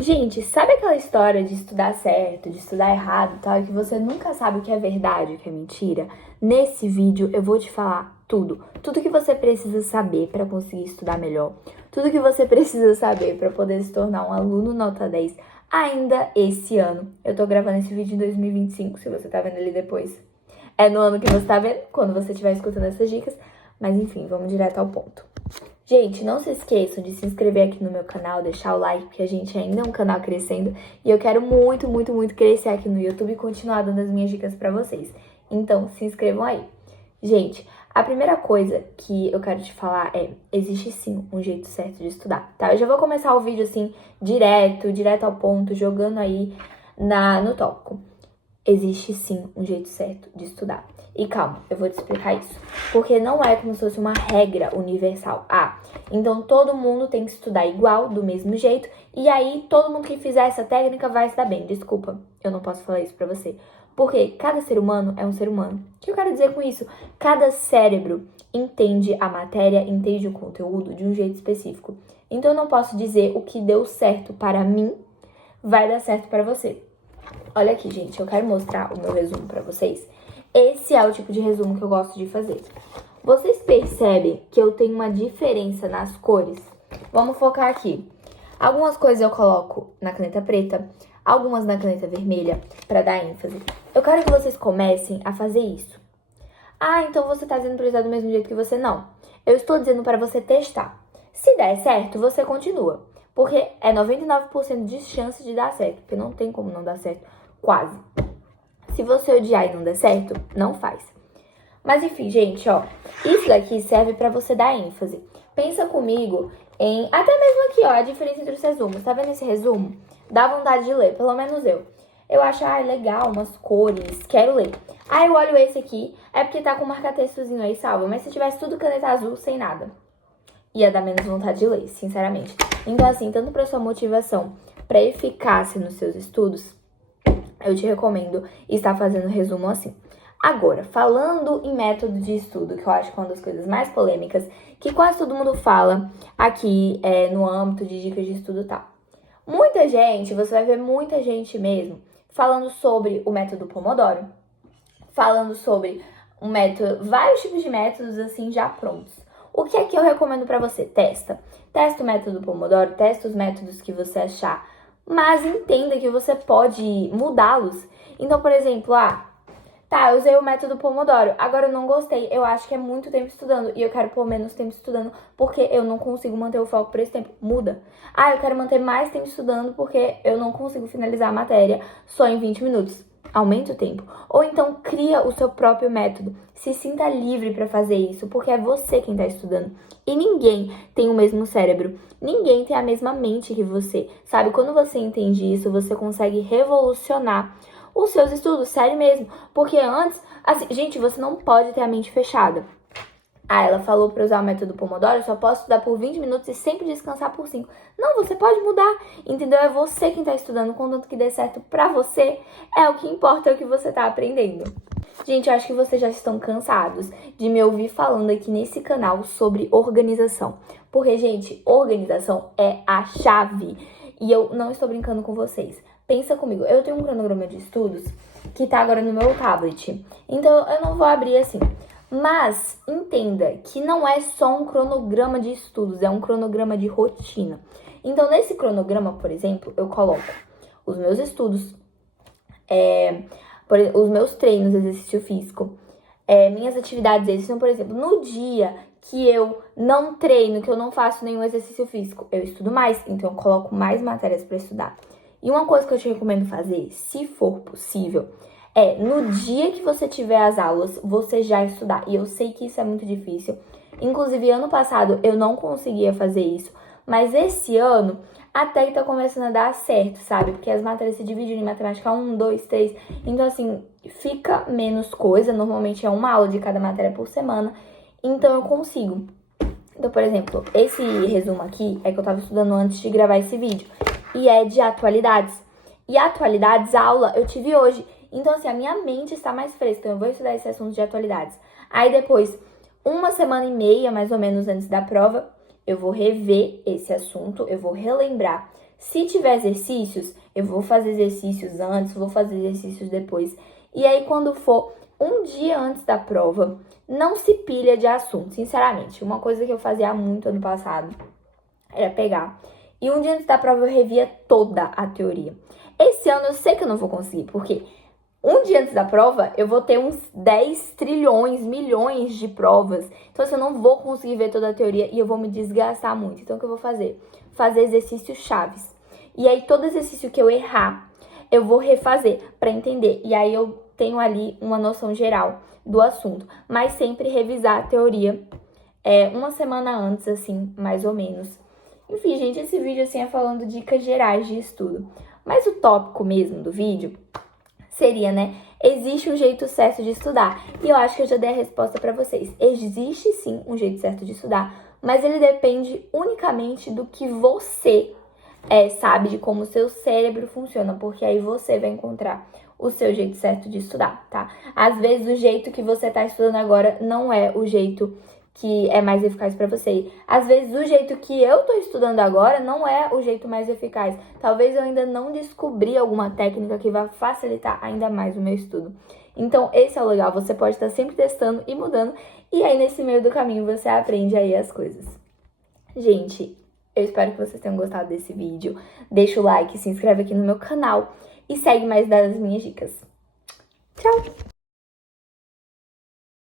Gente, sabe aquela história de estudar certo, de estudar errado e tal, e que você nunca sabe o que é verdade, o que é mentira? Nesse vídeo eu vou te falar tudo. Tudo que você precisa saber para conseguir estudar melhor. Tudo que você precisa saber para poder se tornar um aluno nota 10 ainda esse ano. Eu tô gravando esse vídeo em 2025, se você tá vendo ele depois. É no ano que você tá vendo, quando você estiver escutando essas dicas. Mas enfim, vamos direto ao ponto. Gente, não se esqueçam de se inscrever aqui no meu canal, deixar o like, porque a gente ainda é um canal crescendo e eu quero muito, muito, muito crescer aqui no YouTube e continuar dando as minhas dicas pra vocês. Então, se inscrevam aí. Gente, a primeira coisa que eu quero te falar é, existe sim um jeito certo de estudar, tá? Eu já vou começar o vídeo assim, direto ao ponto, jogando aí no tópico. Existe sim um jeito certo de estudar. E calma, eu vou te explicar isso. Porque não é como se fosse uma regra universal. Então todo mundo tem que estudar igual, do mesmo jeito, e aí todo mundo que fizer essa técnica vai se dar bem. Desculpa, eu não posso falar isso pra você. Porque cada ser humano é um ser humano. O que eu quero dizer com isso? Cada cérebro entende a matéria, entende o conteúdo de um jeito específico. Então eu não posso dizer o que deu certo para mim vai dar certo para você. Olha aqui, gente, eu quero mostrar o meu resumo pra vocês. Esse é o tipo de resumo que eu gosto de fazer. Vocês percebem que eu tenho uma diferença nas cores? Vamos focar aqui. Algumas coisas eu coloco na caneta preta, algumas na caneta vermelha, pra dar ênfase. Eu quero que vocês comecem a fazer isso. Então você tá dizendo pra usar do mesmo jeito que você não. Eu estou dizendo para você testar. Se der certo, você continua. Porque é 99% de chance de dar certo. Porque não tem como não dar certo. Quase. Se você odiar e não der certo, não faz. Mas enfim, gente, ó. Isso daqui serve pra você dar ênfase. Pensa comigo em... Até mesmo aqui, ó, a diferença entre os resumos. Tá vendo esse resumo? Dá vontade de ler, pelo menos eu. Eu acho, legal, umas cores, quero ler. Eu olho esse aqui, é porque tá com um marca-textozinho aí salvo. Mas se tivesse tudo caneta azul, sem nada, ia dar menos vontade de ler, sinceramente. Então, assim, tanto pra sua motivação, pra eficácia nos seus estudos, eu te recomendo estar fazendo resumo assim. Agora, falando em método de estudo, que eu acho que é uma das coisas mais polêmicas, que quase todo mundo fala aqui no âmbito de dicas de estudo e tal. Muita gente, você vai ver muita gente mesmo, falando sobre o método Pomodoro, falando sobre um método, vários tipos de métodos assim já prontos. O que é que eu recomendo pra você? Testa. Testa o método Pomodoro, testa os métodos que você achar, mas entenda que você pode mudá-los. Então, por exemplo, eu usei o método Pomodoro, agora eu não gostei, eu acho que é muito tempo estudando e eu quero pôr menos tempo estudando porque eu não consigo manter o foco por esse tempo. Muda. Eu quero manter mais tempo estudando porque eu não consigo finalizar a matéria só em 20 minutos. Aumenta o tempo. Ou então cria o seu próprio método. Se sinta livre para fazer isso, porque é você quem está estudando. E ninguém tem o mesmo cérebro. Ninguém tem a mesma mente que você. Sabe, quando você entende isso, você consegue revolucionar os seus estudos, sério mesmo. Porque antes, assim, gente, você não pode ter a mente fechada. Ela falou para usar o método Pomodoro, eu só posso estudar por 20 minutos e sempre descansar por 5. Não, você pode mudar, entendeu? É você quem tá estudando, contanto que dê certo pra você, é o que importa, é o que você tá aprendendo. Gente, eu acho que vocês já estão cansados de me ouvir falando aqui nesse canal sobre organização. Porque, gente, organização é a chave. E eu não estou brincando com vocês. Pensa comigo, eu tenho um cronograma de estudos que tá agora no meu tablet. Então, eu não vou abrir assim. Mas entenda que não é só um cronograma de estudos, é um cronograma de rotina. Então, nesse cronograma, por exemplo, eu coloco os meus estudos, os meus treinos, exercício físico, minhas atividades extras. Então, por exemplo, no dia que eu não treino, que eu não faço nenhum exercício físico, eu estudo mais, então eu coloco mais matérias para estudar. E uma coisa que eu te recomendo fazer, se for possível, no dia que você tiver as aulas, você já estudar. E eu sei que isso é muito difícil. Inclusive, ano passado eu não conseguia fazer isso. Mas esse ano, até que tá começando a dar certo, sabe? Porque as matérias se dividem em matemática 1, 2, 3. Então, assim, fica menos coisa. Normalmente é uma aula de cada matéria por semana. Então, eu consigo. Então, por exemplo, esse resumo aqui é que eu tava estudando antes de gravar esse vídeo. E é de atualidades. E atualidades, a aula, eu tive hoje. Então, assim, a minha mente está mais fresca. Então, eu vou estudar esse assunto de atualidades. Aí, depois, uma semana e meia, mais ou menos, antes da prova, eu vou rever esse assunto. Eu vou relembrar. Se tiver exercícios, eu vou fazer exercícios antes, vou fazer exercícios depois. E aí, quando for um dia antes da prova, não se pilha de assunto, sinceramente. Uma coisa que eu fazia muito ano passado era pegar. E um dia antes da prova eu revia toda a teoria. Esse ano eu sei que eu não vou conseguir, porque um dia antes da prova eu vou ter uns 10 trilhões, milhões de provas. Então assim, eu não vou conseguir ver toda a teoria e eu vou me desgastar muito. Então o que eu vou fazer? Fazer exercícios chaves. E aí todo exercício que eu errar, eu vou refazer para entender. E aí eu tenho ali uma noção geral do assunto. Mas sempre revisar a teoria uma semana antes, assim, mais ou menos. Enfim, gente, esse vídeo assim é falando dicas gerais de estudo. Mas o tópico mesmo do vídeo seria, né? Existe um jeito certo de estudar. E eu acho que eu já dei a resposta pra vocês. Existe sim um jeito certo de estudar, mas ele depende unicamente do que você sabe, de como o seu cérebro funciona, porque aí você vai encontrar o seu jeito certo de estudar, tá? Às vezes o jeito que você tá estudando agora não é o jeito que é mais eficaz pra você. Às vezes o jeito que eu tô estudando agora não é o jeito mais eficaz. Talvez eu ainda não descobri alguma técnica que vai facilitar ainda mais o meu estudo. Então esse é o legal, você pode estar sempre testando e mudando, e aí nesse meio do caminho você aprende aí as coisas. Gente, eu espero que vocês tenham gostado desse vídeo. Deixa o like, se inscreve aqui no meu canal e segue mais das minhas dicas. Tchau!